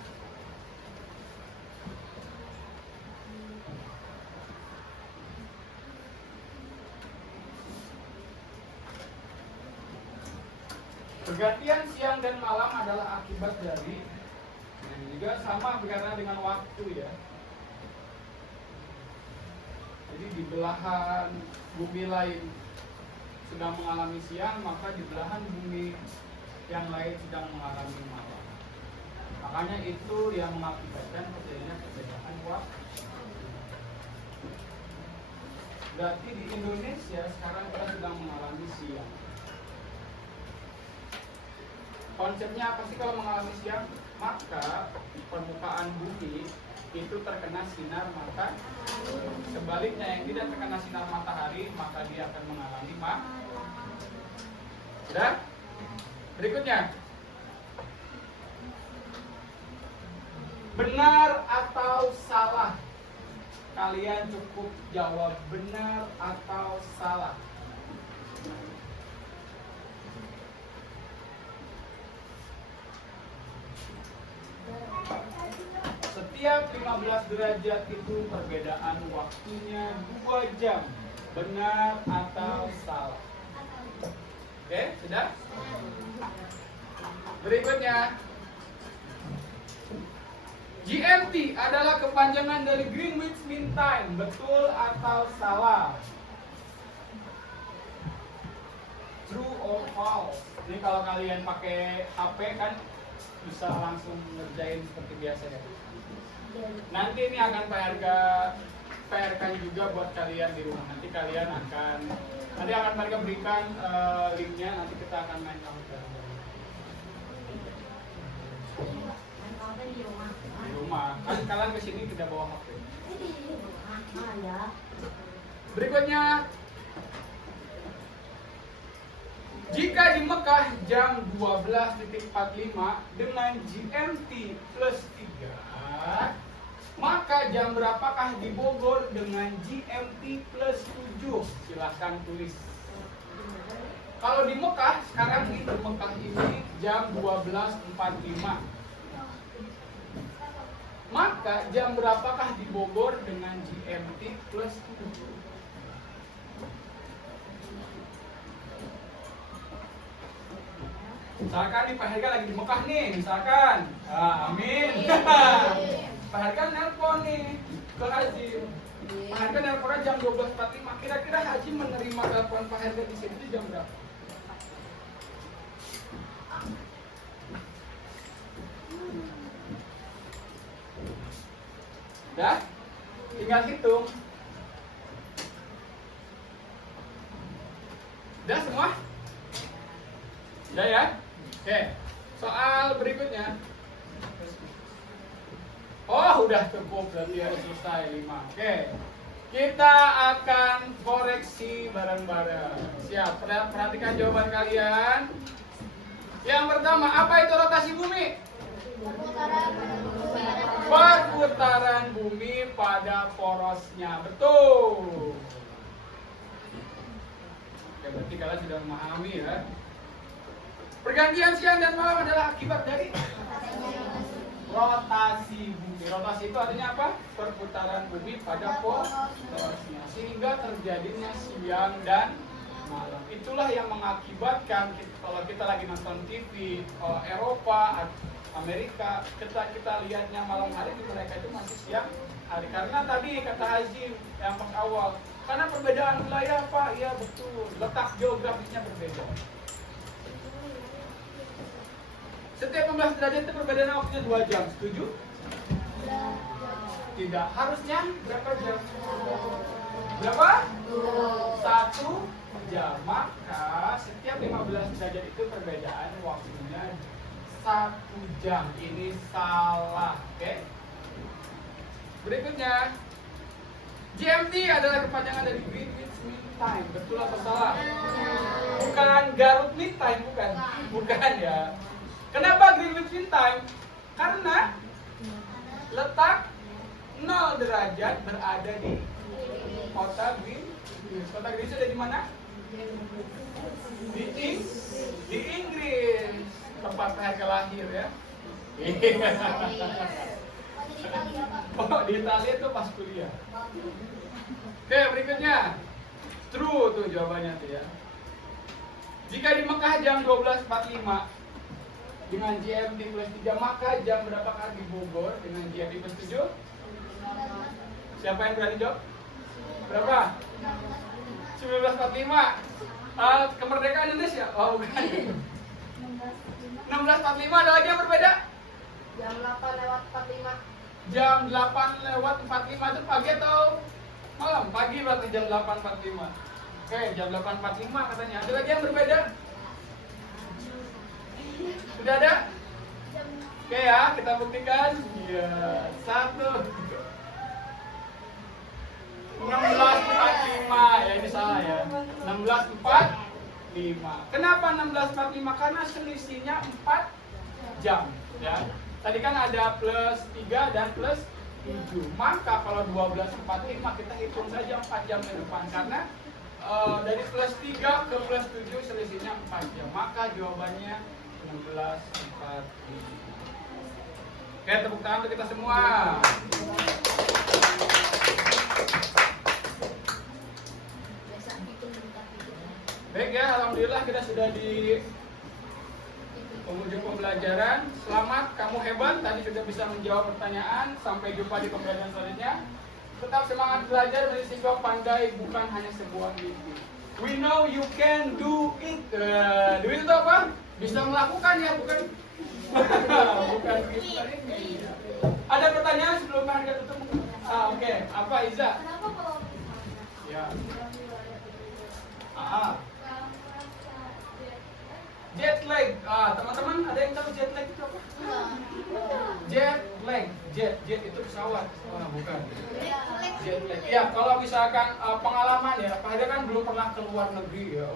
Pergantian siang dan malam adalah akibat dari, dan juga sama berkaitan dengan waktu ya. Jadi di belahan bumi lain sedang mengalami siang, maka di belahan bumi yang lain sedang mengalami malam. Makanya itu yang mengakibatkan terjadinya perbedaan waktu. Berarti di Indonesia sekarang kita sedang mengalami siang. Konsepnya apa sih kalau mengalami siang? Maka permukaan bumi itu terkena sinar matahari. Sebaliknya yang tidak terkena sinar matahari, maka dia akan mengalami malam. Sudah? Berikutnya. Benar atau salah? Kalian cukup jawab benar atau salah. Setiap 15 derajat itu perbedaan waktunya 2 jam. Benar atau salah? Oke, sudah? Berikutnya. GMT adalah kepanjangan dari Greenwich Mean Time. Betul atau salah? True or false? Ini kalau kalian pakai HP kan bisa langsung ngerjain seperti biasa ya. Nanti ini akan PR kan juga buat kalian di rumah. Nanti akan mereka berikan linknya. Nanti kita akan main counter di rumah. Kan kalian kesini tidak bawa HP. Berikutnya, jika di Mekah jam 12.45 dengan GMT plus 3, maka jam berapakah di Bogor dengan GMT plus 7? Silahkan tulis. Kalau di Mekah, sekarang di Mekah ini jam 12.45. Maka jam berapakah di Bogor dengan GMT plus 7? Misalkan nih Pak Herga lagi di Mekah nih, misalkan. Amin. Pak Herga nelpon nih ke Haji. Pak Herga nelponnya jam 12.45. Kira-kira Haji menerima telepon Pak Herga di sini jam berapa? Udah? Tinggal hitung. Udah semua? Udah ya? Oke. Soal berikutnya. Oh, udah cukup, berarti harus selesai 5. Oke. Kita akan koreksi bareng-bareng. Siap? Perhatikan jawaban kalian. Yang pertama, apa itu rotasi bumi? Perputaran bumi pada porosnya. Betul. Oke, berarti kalian sudah memahami ya. Pergantian siang dan malam adalah akibat dari rotasi bumi. Rotasi itu artinya apa? Perputaran bumi pada porosnya, sehingga terjadinya siang dan malam. Itulah yang mengakibatkan kalau kita lagi nonton TV Eropa, Amerika, kita lihatnya malam hari di mereka itu masih siang hari. Karena tadi kata Haji yang pas awal, karena perbedaan wilayah Pak, iya betul, letak geografisnya berbeda. Setiap 15 derajat itu perbedaan waktunya 2 jam, setuju? Tidak, harusnya berapa jam? Berapa? 1 jam. Maka setiap 15 derajat itu perbedaan waktunya 1 jam. Ini salah, oke? Berikutnya, GMT adalah kepanjangan dari Greenwich Mean Time. Betul atau salah? Bukan Garut Mean Time, bukan ya. Kenapa Greenwich Mean Time? Karena letak 0 derajat berada di kota Greenwich. Kota Greenwich ada di mana? Di Inggris, tempat saya lahir ya. Oh, di Italia itu pas kuliah. Oke, berikutnya. True tuh jawabannya tuh ya. Jika di Mekah jam 12.45 dengan GMT plus 3, maka jam berapakah di Bogor dengan GMT plus 7? Siapa yang berani jawab? Berapa? 1945. Kemerdekaan Indonesia? Oh, bukan. 16.45, ada lagi yang berbeda? Jam 8:45. Jam 8:45 itu pagi atau malam? Pagi berarti jam 8.45. Oke, jam 8.45 katanya. Ada lagi yang berbeda? Sudah ada? Oke ya, kita buktikan. Iya, 16.45. Ya ini salah ya. 16.45. Kenapa 16.45? Karena selisihnya 4 jam ya. Tadi kan ada plus 3 dan plus 7. Maka kalau 12.45 kita hitung saja 4 jam ke depan karena dari plus 3 ke plus 7 selisihnya 4 jam. Maka jawabannya 16.45. Oke, tepuk tangan untuk kita semua. Baik ya, alhamdulillah kita sudah di penghujung pembelajaran. Selamat, kamu hebat. Tadi sudah bisa menjawab pertanyaan. Sampai jumpa di pembelajaran selanjutnya. Tetap semangat belajar, menjadi siswa pandai bukan hanya sebuah mimpi. We know you can do it. Do it itu apa? Bisa melakukan ya, bukan? Bukan bisa ini. Ada pertanyaan sebelum kita tutup? Oke. Apa Iza? Kenapa kalau Ya. Jet lag. Teman-teman ada yang tahu jet lag itu apa? Jet lag. Jet itu pesawat. Bukan. Jet lag. Ya, kalau misalkan pengalaman ya, Pak Hada kan belum pernah ke luar negeri ya.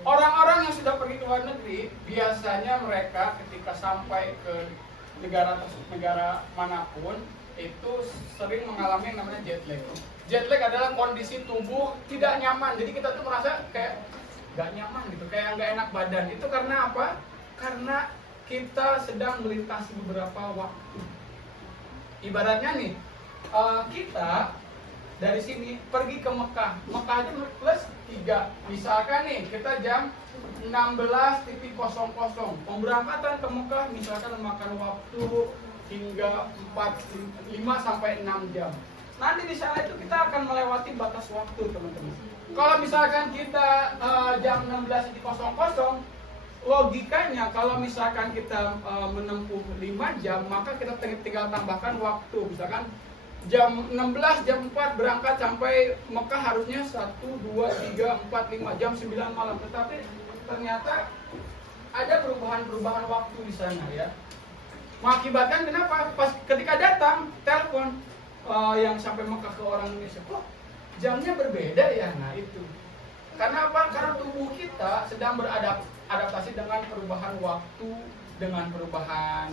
Orang-orang yang sudah pergi ke luar negeri, biasanya mereka ketika sampai ke negara manapun itu sering mengalami yang namanya jet lag. Jet lag adalah kondisi tubuh tidak nyaman. Jadi kita tuh merasa kayak gak nyaman gitu, kayak gak enak badan. Itu karena apa? Karena kita sedang melintasi beberapa waktu. Ibaratnya nih, kita dari sini pergi ke Mekah. Mekah aja plus 3. Misalkan nih, kita jam 16.00. Pemberangkatan ke Mekah misalkan memakan waktu hingga 5 sampai 6 jam. Nanti di sana itu kita akan melewati batas waktu, teman-teman. Kalau misalkan kita jam 16.00, logikanya kalau misalkan kita menempuh 5 jam, maka kita tinggal tambahkan waktu. Misalkan jam 16, jam 4 berangkat sampai Mekah harusnya 1, 2, 3, 4, 5, jam 9 malam. Tetapi ternyata ada perubahan waktu di sana ya. Mengakibatkan kenapa? Pas ketika datang telepon yang sampai Mekah ke orang Indonesia, kok jamnya berbeda ya? Nah itu karena apa? Karena tubuh kita sedang beradaptasi dengan perubahan waktu, dengan perubahan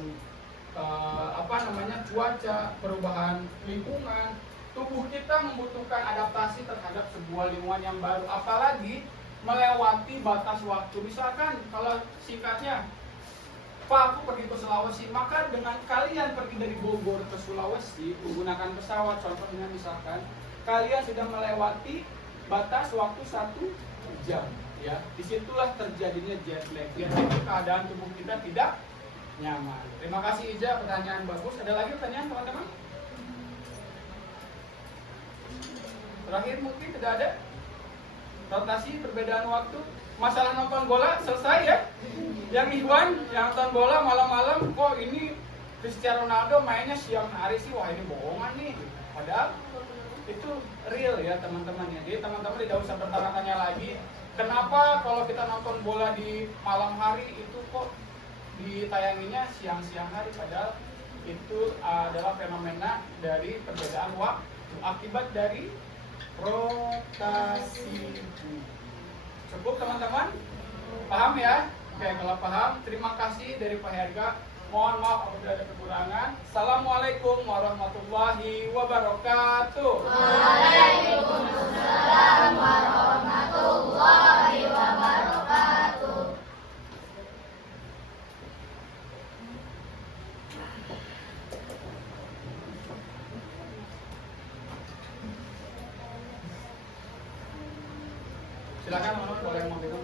cuaca, perubahan lingkungan. Tubuh kita membutuhkan adaptasi terhadap sebuah lingkungan yang baru, apalagi melewati batas waktu. Misalkan kalau singkatnya, Pak, aku pergi ke Sulawesi, maka dengan kalian pergi dari Bogor ke Sulawesi menggunakan pesawat, contohnya misalkan, kalian sudah melewati batas waktu 1 jam, ya. Disitulah terjadinya jet lag. Yaitu keadaan tubuh kita tidak nyaman. Terima kasih Iza, pertanyaan bagus. Ada lagi pertanyaan teman-teman? Terakhir mungkin tidak ada. Rotasi, perbedaan waktu. Masalah nonton bola selesai ya. Yang Ikhwan yang nonton bola malam-malam, kok ini Cristiano Ronaldo mainnya siang hari sih, wah ini bohongan nih. Padahal itu real ya teman-teman ya. Jadi teman-teman tidak usah bertanya-tanya lagi, kenapa kalau kita nonton bola di malam hari itu kok ditayanginya siang-siang hari, padahal itu adalah fenomena dari perbedaan waktu akibat dari rotasi bumi. Cukup teman-teman? Paham ya? Oke, kalau paham, terima kasih dari Pak Herga Mohon maaf apabila ada kekurangan. Assalamualaikum warahmatullahi wabarakatuh. Waalaikumsalam warahmatullahi wabarakatuh. Silakan teman-teman boleh mau minum.